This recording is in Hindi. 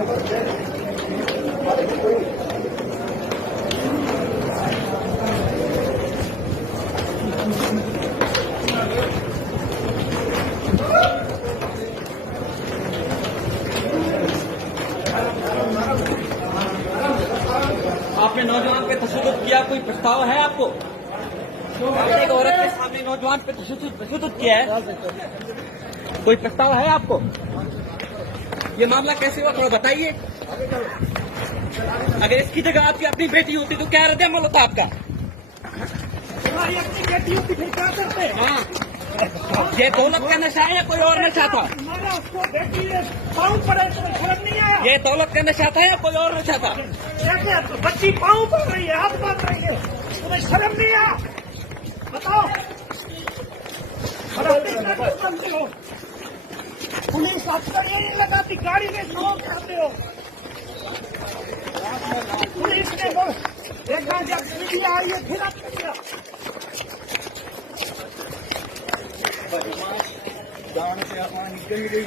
आपने नौजवान पे तशद्दुद किया, कोई प्रस्ताव है आपको? एक औरत के सामने नौजवान पे तशद्दुद किया है, कोई प्रस्ताव है आपको? ये मामला कैसे हुआ, थोड़ा बताइए। अगर इसकी जगह आपकी अपनी बेटी होती तो क्या रद्द-ए-अमल होता आपका? हमारी अपनी बेटी होती फिर क्या करते? हाँ, ये दौलत का नशा है या कोई और नशा था? हमारा उसको बेटी पाँव पड़े तो फर्क नहीं आया। ये दौलत का नशा था या कोई और नशा था? कैसे बच्ची पाँव पड़ रही है, हाथ बांध रही है, तुम्हें शर्म नहीं आया? बताओ, करते हो पुलिस अक्सर ये नहीं लगाती, गाड़ी में सो करते हो। पुलिस ने देखा जब मीडिया आई है फिर आप जान से आसमान निकल गई।